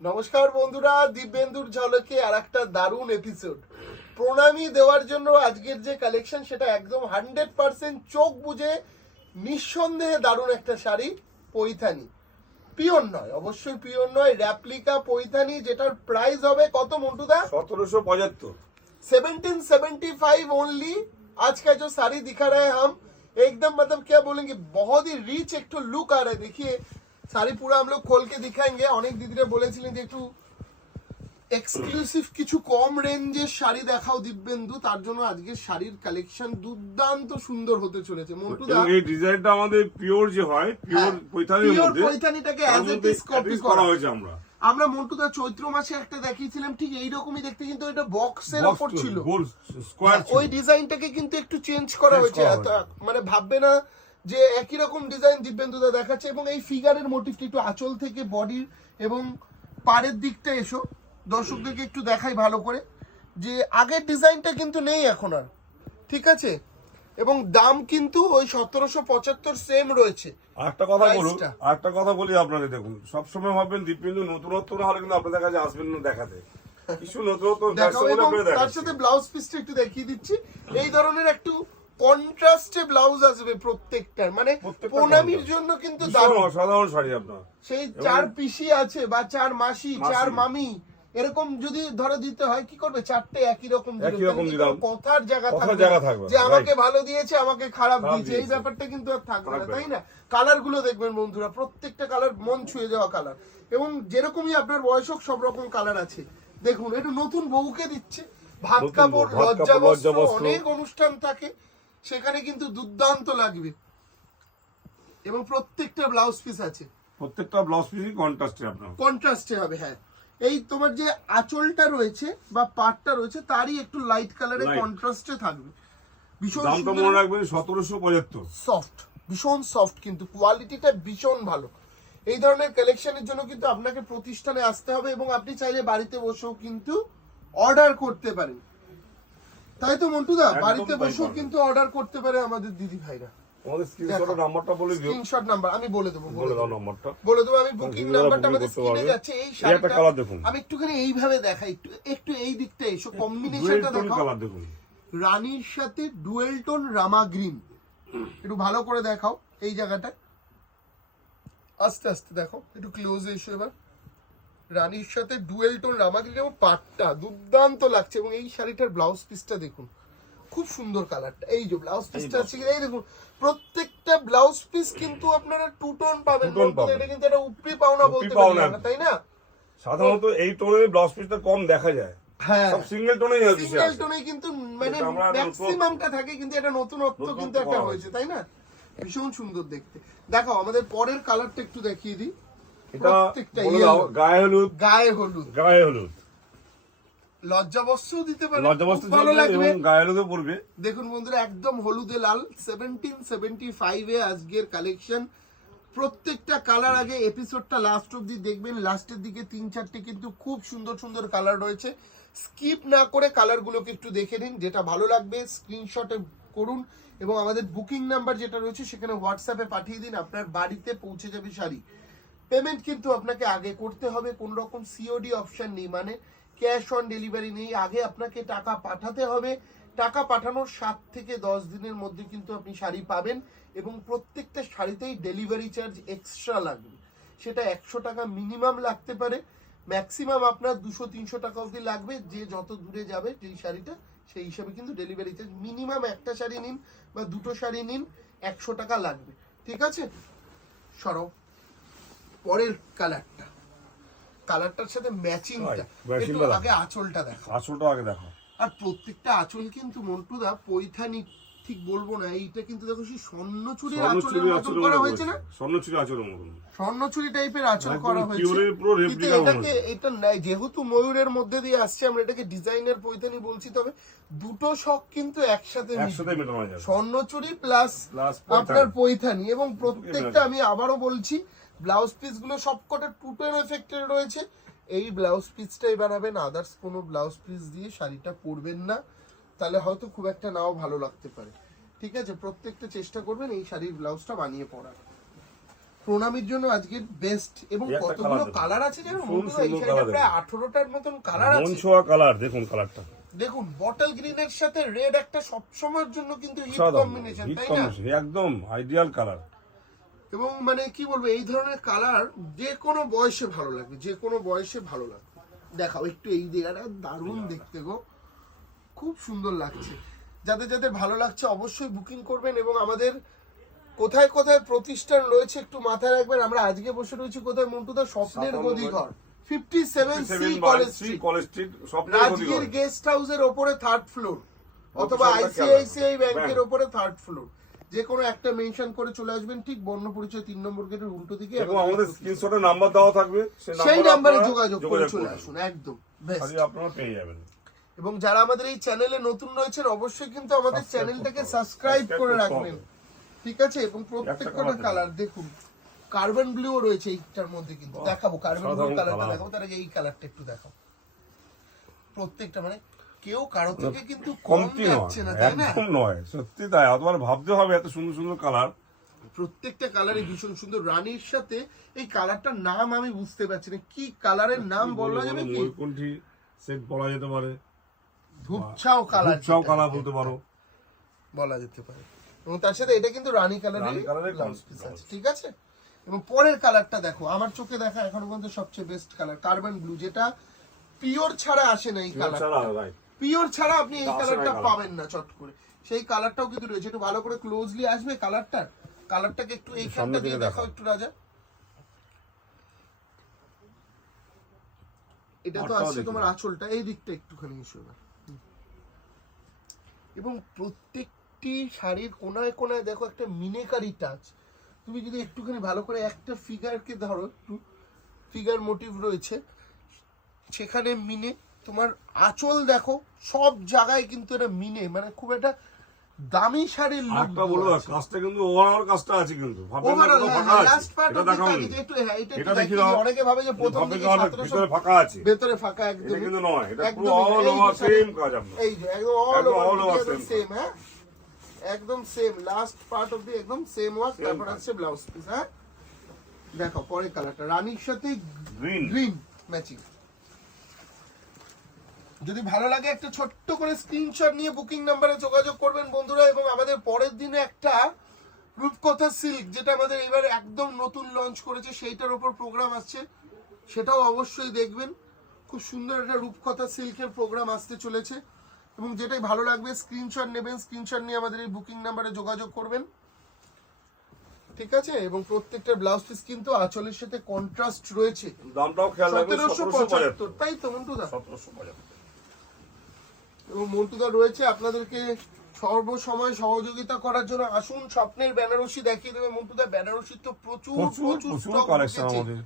নমস্কার বন্ধুরা, দিব্যেন্দুর ঝলকে আর একটা দারুণ এপিসোড। প্রণামী দেওয়ার জন্য আজকের যে কালেকশন সেটা একদম 100% চোখ বুঝে নিঃসন্দেহে দারুণ একটা শাড়ি। পৈথানি, পিওর নয়, অবশ্যই পিওর নয়, রেপ্লিকা পৈথানি, যেটার প্রাইস হবে কত মন্টুদা? 1775। 1775 ओनली। आज का जो साड़ी दिखा रहे हैं हम, एकदम मतलब क्या बोलेंगे, बहुत ही रिच एक तो लुक आ रहा है। देखिए শাড়ি পুরো हम लोग खोल के दिखाएंगे। অনেক দিদিরা বলেছিলেন যে একটু এক্সক্লুসিভ কিছু কম রেঞ্জের শাড়ি দেখাও দিব্যেন্দু, তার জন্য আজকে শাড়ির কালেকশন দুর্দান্ত সুন্দর হতে চলেছে মন্টুদা। এই ডিজাইনটা আমাদের পিওর যে হয়, পিওর পৈথানির মধ্যে, পৈথানিটাকে অ্যাজ ইট ইজ কপি করা হয়েছে। আমরা মন্টুদা চৈত্র মাসে একটা দেখিয়েছিলাম ঠিক এইরকমই দেখতে, কিন্তু এটা বক্সের উপর ছিল, স্কয়ার। ওই ডিজাইনটাকে কিন্তু একটু চেঞ্জ করা হয়েছে। মানে ভাববে না যে একই রকম ডিজাইন দিব্যেন্দুদা দেখাচ্ছে। এবং এই ফিগারের মোটিভটা একটু আঁচল থেকে বডির এবং পাড়ের দিকটা এসো, দর্শকদেরকে একটু দেখাই ভালো করে যে আগের ডিজাইনটা কিন্তু নেই এখন আর, ঠিক আছে? এবং দাম কিন্তু ওই 1775 সেম রয়েছে। একটা কথা বলি আপনাদের, দেখুন সবসময় ভাববেন দিব্যেন্দু নতুনত্ব না হলে কিন্তু আপনাদের কাছে আসবেন না দেখাতে, কিছু নতুনত্ব দেখাও। এবং তার সাথে ব্লাউজ পিসটা একটু দেখিয়ে দিচ্ছি। এই ধরনের একটু কন্ট্রাস্টে ব্লাউজ আসবে প্রত্যেকটার, মানে প্রণামীর জন্য কিন্তু সাধারণ শাড়ি। আপনার সেই চার পিসি আছে বা চার মাসি, চার মামি, এরকম যদি ধরে দিতে হয় কি করবে, চারটে একই রকম কথার জায়গা থাকবে যে আমাকে ভালো দিয়েছে আমাকে খারাপ দিয়েছে, এই ব্যাপারটা কিন্তু আর থাকবে না, তাই না? কালার গুলো দেখবেন বন্ধুরা, প্রত্যেকটা কালার মন ছুঁয়ে যাওয়া কালার, এবং যেরকমই আপনার বয়স হোক সব রকম কালার আছে। দেখুন এটা নতুন বউকে দিচ্ছে, ভাত কাপড়, লজ্জা বস্ত্র, অনেক অনুষ্ঠান থাকে, সেখানে কিন্তু দুর্দান্ত লাগবে। এবং প্রত্যেকটা ব্লাউজ পিস আছে, প্রত্যেকটা ব্লাউজ পিসই কন্ট্রাস্টে হবে। হ্যাঁ, এই তোমার যে আঁচলটা রয়েছে বা পাটটা রয়েছে তারই একটু লাইট কালারে কন্ট্রাস্টে থাকবে। ভীষণ দামটা মনে রাখবেন 1775। সফট, ভীষণ সফট, কিন্তু কোয়ালিটিটা ভীষণ ভালো। এই ধরনের কালেকশনের জন্য কিন্তু আপনাকে প্রতিষ্ঠানে আসতে হবে, এবং আপনি চাইলে বাড়িতে বসেও কিন্তু অর্ডার করতে পারেন, তাই তো মন্টুদা? বাড়িতে বসেও কিন্তু অর্ডার করতে পারে আমাদের দিদি ভাইরা। আমাদের স্ক্রিনশট নাম্বারটা বলে দিও। স্ক্রিনশট নাম্বার আমি বলে দেব, বলে দাও নাম্বারটা, বলে দেব। আমি বুকিং নাম্বারটা আমাদের স্ক্রিনে যাচ্ছে। এই শাড়িটা কালার দেখুন, আমি একটুখানি এইভাবে দেখাই, একটু এই দিকটা এসো, কম্বিনেশনটা দেখো। কালার দেখুন, রানীর সাথে ডুয়েল টোন রামা গ্রিন, একটু ভালো করে দেখাও এই জায়গাটা, আস্তে আস্তে দেখো, একটু ক্লোজে এসো এবার। রানীর সাথে ডুয়েল টোন রামা গ্রিন, এবং পাটটা দুর্দান্ত লাগছে। এবং এই শাড়িটার ব্লাউজ পিসটা দেখুন, খুব সুন্দর কালারটা। এই যে ব্লাউজ পিসটা আছে, এই দেখুন, প্রত্যেকটা ব্লাউজ পিস কিন্তু আপনারা টু টোন পাবেন। এটা কিন্তু একটা উপরি পাওনা বলতে পারেন, তাই না? সাধারণত এই টোনের ব্লাউজ পিসটা কম দেখা যায়। হ্যাঁ, সব সিঙ্গেল টোনেই আছে, সিঙ্গেল টোনেই কিন্তু মানে ম্যাক্সিমামটা থাকে, কিন্তু এটা নতুনত্ব কিন্তু একটা হয়েছে, তাই না? ভীষণ সুন্দর দেখতে। দেখো আমাদের পরের কালারটা একটু দেখিয়ে দিই। এটা গায়ে হলুদ, গায়ে হলুদ, গায়ে হলুদ, লজ্জা বস্ত্রও দিতে পারে, লজ্জা বস্ত্র ভালো লাগবে, এবং গায়ে হলুদও পড়বে। দেখুন বন্ধুরা, একদম হলুদে লাল। 1775 এ আজকের কালেকশন। প্রত্যেকটা কালার আগে এপিসোডটা লাস্ট অবধি দেখবেন, লাস্টের দিকে 3-4টে কিন্তু খুব সুন্দর সুন্দর কালার রয়েছে। স্কিপ না করে কালারগুলোকে একটু দেখে নিন, যেটা ভালো লাগবে স্ক্রিনশটে করুন, এবং আমাদের বুকিং নাম্বার যেটা রয়েছে সেখানে হোয়াটসঅ্যাপে পাঠিয়ে দিন, আপনার বাড়িতে পৌঁছে যাবে শাড়ি। পেমেন্ট কিন্তু আপনাকে আগে করতে হবে, কোন রকম সিওডি অপশন নেই, মানে ক্যাশ অন ডেলিভারি নেই। আগে আপনাকে টাকা পাঠাতে হবে, টাকা পাঠানোর 7 থেকে 10 দিনের মধ্যে কিন্তু আপনি শাড়ি পাবেন, এবং প্রত্যেকটা শাড়িতেই ডেলিভারি চার্জ এক্সট্রা লাগবে। সেটা 100 টাকা মিনিমাম লাগতে পারে, ম্যাক্সিমাম আপনার 200-300 টাকা অবধি লাগবে। যে যত দূরে যাবে যেই শাড়িটা, সেই হিসাবে কিন্তু ডেলিভারি চার্জ। মিনিমাম একটা শাড়ি নিন বা দুটো শাড়ি নিন, 100 টাকা লাগবে, ঠিক আছে? সরো পরের কালারটার সাথে ম্যাচিংটা, আগে আঁচলটা দেখো, আঁচলটা আগে দেখো। আর প্রত্যেকটা আঁচল কিন্তু মন্টুদা পৈথানি ঠিক বলবো না, এইটা কিন্তু দেখো সেই স্বর্ণচুরির আঁচলের মতন করা হয়েছে না, স্বর্ণচুরি আঁচলের মতন, স্বর্ণচুরি টাইপের আঁচল করা হয়েছে। কিন্তু এটাকে এটা যেহেতু ময়ূরের মধ্যে দিয়ে আসছে, আমরা এটাকে ডিজাইনার পৈথানি বলছি, তবে দুটো শখ কিন্তু একসাথে মেটানো যায়, স্বর্ণচুরি প্লাস আপনার পৈথানি। এবং প্রত্যেকটা আমি আবারও বলছি, ব্লাউজ পিস গুলো সবকটা টু টোন এফেক্টের রয়েছে। এই ব্লাউজ পিসটাই বানাবেন, আদার্স কোনো ব্লাউজ পিস দিয়ে শাড়িটা পরবেন না, তাহলে হয়তো খুব একটা নাও ভালো লাগতে পারে, ঠিক আছে? প্রত্যেকটা চেষ্টা করবেন এই শাড়ির ব্লাউজটা বানিয়ে পরার। প্রণামীর জন্য আজকের বেস্ট। এবং এই একটা কতগুলো colour দেখুন। কালার আছে জানো ভীষণ বন্ধুরা, এই সুন্দর সাইডে colour প্রায় দেখুন। 18টার মতন কালার মন আছে। ছোঁয়া কালার, দেখুন কালারটা দেখুন বটল গ্রিনের সাথে রেড একটা সব সময়ের জন্য কিন্তু হিট সাদা কম্বিনেশন, হিট তাই না? কম্বিনেশন, একদম আইডিয়াল কালার। এবং মানে কি বলবো, এই ধরনের কালার যে কোনো বয়সে ভালো লাগবে, যে কোনো বয়সে ভালো লাগবে। দেখাও একটু এই জায়গাটা, দারুণ দেখতে গো, খুব সুন্দর লাগছে। যাদের যাদের ভালো লাগছে অবশ্যই বুকিং করবেন। এবং আমাদের কোথায় কোথায় প্রতিষ্ঠান রয়েছে একটু মাথায় রাখবেন। আমরা আজকে বসে রয়েছি কোথায় মন্টুদা? স্বপ্নের 57 গদিঘর, 57C college street, college street, Rajgir guest হাউসের ওপরে 3rd ফ্লোর, অথবা সামনে আইসিআইসিআই ব্যাংক। ব্যাংকের ওপরে 3rd ফ্লোর, যে কোনো একটা মেনশন করে চলে আসবেন। ঠিক বর্ণ পরিচয় 3 নম্বর গেটের উল্টো দিকে এবং আমাদের স্ক্রিনশটে নাম্বার দেওয়া থাকবে, সেই নাম্বারে যোগাযোগ করে চলে আসুন, একদম বেস্ট। খালি আপনারা পেয়ে যাবেন। এবং যারা আমাদের এই চ্যানেলে নতুন রয়েছেন অবশ্যই কিন্তু আমাদের Subscribe চ্যানেলটাকে করতে হবে। সাবস্ক্রাইব Subscribe করে করতে রাখবেন, হবে। ঠিক আছে? এবং প্রত্যেকটা colour কালার দেখুন, কার্বন ব্লু রয়েছে এইটার মধ্যে, কিন্তু দেখাবো কার্বন ব্লু সাধারণ কালারটা colour। দেখাবো, তার আগে এই কালারটা একটু দেখাবো। প্রত্যেকটা মানে কেউ কারো থেকে কিন্তু কম কমতি নয়, যাচ্ছে না, তাই না? একদম নয়, সত্যি তাই। অতবার ভাবতে হবে, এত সুন্দর সুন্দর কালার। প্রত্যেকটা কালারই ভীষণ সুন্দর। রানীর সাথে এই কালারটার নাম আমি বুঝতে পারছি না, কি কালারের নাম বলা যাবে কি? ময়ূরকণ্ঠী সেট বলা যেতে পারে, ধূপছাও কালার, চাও কালার বলতে পারো, বলা যেতে পারে। এবং তার সাথে এটা কিন্তু রানী কালারের রানী কালারের ব্লাউজ blouse পিস piece। আছে, ঠিক আছে? এবং পরের কালারটা দেখো, আমার চোখে দেখা এখনো পর্যন্ত সবচেয়ে বেস্ট কালার কার্বন ব্লু, যেটা পিওর ছাড়া আসে না এই কালার। ছাড়া right। পিওর ছাড়া আপনি এই আসে না কালারটা colour। পাবেন না চট করে। সেই কালারটাও কিন্তু রয়েছে, একটু ভালো করে ক্লোজলি আসবে কালারটাকে একটু এইখানটা সামনে দিয়ে থেকে দেখাও দেখাও। একটু রাজা। এটা তো আঁচলটাও আসছে দেখি তোমার না। আঁচলটা, এই দিকটা একটুখানি এসো না। এবং প্রত্যেকটি শাড়ির কোনায় কোনায় দেখো একটা মিনেকারি টাচ। তুমি যদি একটুখানি ভালো করে একটা ফিগারকে ধরো, একটু ফিগার মোটিভ রয়েছে সেখানে মিনে, তোমার আঁচল দেখো, সব জায়গায় কিন্তু এটা মিনে, মানে খুব একটা দামি শাড়ির লুক। আরেকটা বলে দাও, কাজটা কিন্তু ওভারঅল কাজটা আছে কিন্তু, ভাববেন না ওভারঅল কোনো ফাঁকা আছে। লাস্ট পার্ট এটা অফ দেখাও দিকে একটু, হ্যাঁ এটা এটা একটু দেখি দেখি। দাও। অনেকে ভাবে যে প্রথম ভাববেন দিকে যে অনেক 1700 ভিতরে ফাঁকা আছে, ভেতরে ফাঁকা, এটা একদম কিন্তু নয়, এটা পুরো একদমই, অল এই ওভার যে সেম কাজ আপনার। এই যে একদম অল একদম all over over same same, হ্যাঁ একদম same, last part of the একদম সেম ওয়ার্ক। Same তারপর কাজ। আছে ব্লাউজ পিস। হ্যাঁ দেখো পরের কালারটা রানীর সাথে গ্রিন, গ্রিন ম্যাচিং। যদি ভালো লাগে একটা ছোট্ট করে স্ক্রিনশট নিয়ে বুকিং নাম্বারে যোগাযোগ করবেন বন্ধুরা। এবং আমাদের পরের দিনে একটা রূপকথা সিল্ক, যেটা আমাদের এবার একদম নতুন লঞ্চ করেছে, সেইটার উপর প্রোগ্রাম আসছে, সেটাও অবশ্যই দেখবেন। খুব সুন্দর একটা রূপকথা সিল্কের প্রোগ্রাম আসতে চলেছে। এবং যেটাই ভালো লাগবে স্ক্রিনশট নেবেন, স্ক্রিনশট নিয়ে আমাদের এই বুকিং নাম্বারে যোগাযোগ করবেন, ঠিক আছে? এবং প্রত্যেকটা ব্লাউজ পিস কিন্তু আঁচলের সাথে কন্ট্রাস্ট রয়েছে। দামটাও খেয়াল রাখবেন, 1775, তাই তো মন্টুদা? 1775। এবং মন্টুদা রয়েছে আপনাদেরকে সর্বসময় সহযোগিতা করার জন্য। আসুন, স্বপ্নের বেনারসি দেখিয়ে দেবে মন্টুদা। বেনারসির তো প্রচুর প্রচুর প্রচুর প্রচুর stock কালেকশন ঢুকেছে। আমাদের।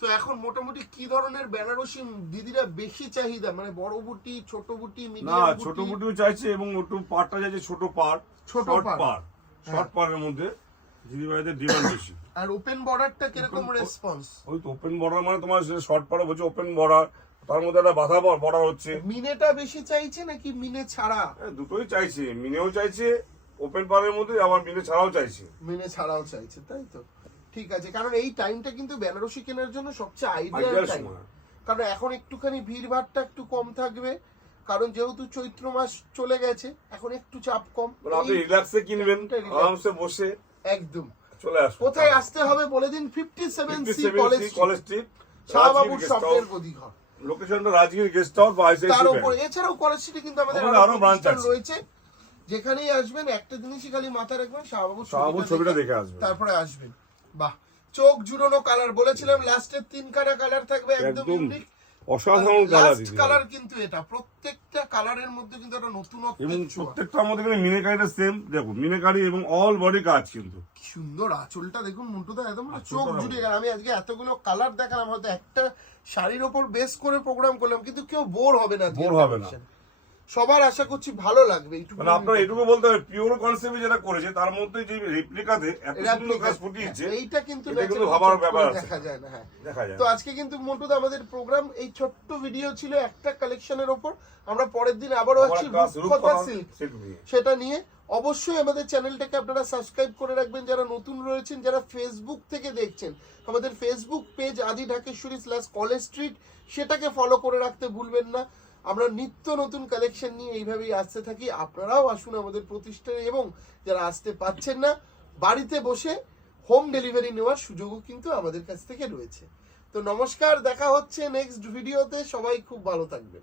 তো এখন মোটামুটি কি ধরনের বেনারসি দিদিরা বেশি চাহিদা, মানে বড় বুটি, ছোট বুটি, না, মিডিয়াম ছোট বুটি? বুটিও চাইছে এবং একটু পাড়টা চাইছে ছোট পাড়, ছোট শর্ট পাড়। পাড়, শর্ট পাড়ের মধ্যে দিদিভাইদের ডিমান্ড বেশি। আর ওপেন বর্ডারটা কিরকম রেসপন্স? ওই তো ওপেন বর্ডার মানে তোমার শর্ট পাড়ে বলছে ওপেন বর্ডার, তার মধ্যে একটা বাধা বর্ডার হচ্ছে। মিনেটা বেশি চাইছে নাকি মিনে ছাড়া? দুটোই চাইছে, মিনেও চাইছে ওপেন পাড়ের মধ্যে, আবার মিনে ছাড়াও চাইছে। মিনে ছাড়াও চাইছে, তাই তো? ঠিক আছে, কারণ এই টাইমটা কিন্তু বেনারসি কেনার জন্য সবচেয়ে আইডিয়াল আইডিয়াল টাইম। সময়। কারণ এখন একটুখানি ভিড়ভাড়টা একটু কম থাকবে, কারণ যেহেতু চৈত্র মাস চলে গেছে, এখন একটু চাপ কম। মানে আপনি এই রিল্যাক্সে কিনবেন, টাইমটা relax। আরামসে বসে একদম। চলে আসুন। কোথায় আসতে হবে বলে দিন? 57C কলেজ কলেজ স্ট্রিট, শাহবাবুর স্বপ্নের গদিঘর। লোকেশনটা রাজগীর গেস্ট হাউস বা তার আইসিআইসি উপর ব্যাংক। এছাড়াও কলেজ স্ট্রিটে কিন্তু আমাদের আমাদের আরো আরো branch প্রতিষ্ঠান আছে। রয়েছে। যেখানেই আসবেন একটা জিনিসই খালি মাথায় রাখবেন, শাহবাবুর শাহবাবুর ছবিটা দেখে আসবেন। তারপরে আসবেন। বাহ, চোখ জুড়োনো কালার বলেছিলাম, লাস্টের 3 কালার থাকবে একদম একদম ইউনিক। অসাধারণ কালার লাস্ট দিদি। কালার কিন্তু এটা, প্রত্যেকটা কালারের মধ্যে কিন্তু একটা নতুনত্ব এবং ছোঁয়া। প্রত্যেকটা আমাদের এখানে মিনেকারিটা সেম, দেখুন মিনেকারি এবং অল বডি কাজ কিন্তু। কি সুন্দর আঁচলটা দেখুন মন্টুদা, একদম আঁচলটা চোখ দেখুন। জুড়িয়ে গেল। আমি আজকে এতগুলো কালার দেখালাম, হয়তো একটা শাড়ির ওপর বেস করে প্রোগ্রাম করলাম, কিন্তু কেউ বোর হবে না, Bore হবে না। সবার আশা করছি ভালো লাগবে। মানে আপনার এটুকু বলতে হবে পিওর কনসেপ্টে যেটা করেছে তার মধ্যে যে রেপ্লিকাতে এত সুন্দর কাজ ফুটিয়েছে, এইটা কিন্তু এটা কিন্তু ভাবার ব্যাপার আছে, দেখা যায় না। হ্যাঁ দেখা যায়। তো আজকে কিন্তু মন্টুদা আমাদের প্রোগ্রাম এই ছোট্ট ভিডিও ছিল একটা কালেকশনের ওপর। আমরা পরের দিন আবারও আসছি রূপকথা সিল্ক সেটা নিয়ে। অবশ্যই আমাদের চ্যানেলটাকে আপনারা সাবস্ক্রাইব করে রাখবেন যারা নতুন রয়েছেন, যারা ফেসবুক থেকে দেখছেন আমাদের ফেসবুক পেজ আদি ঢাকেশ্বরী /কলেজ স্ট্রিট, সেটাকে ফলো করে রাখতে ভুলবেন না। আমরা নিত্য নতুন কালেকশন নিয়ে এইভাবেই আসতে থাকি। আপনারাও আসুন আমাদের প্রতিষ্ঠানে, এবং যারা আসতে পাচ্ছেন না বাড়িতে বসে হোম ডেলিভারি নেওয়ার সুযোগও কিন্তু আমাদের কাছ থেকে রয়েছে। তো নমস্কার, দেখা হচ্ছে নেক্সট ভিডিওতে। সবাই খুব ভালো থাকবেন।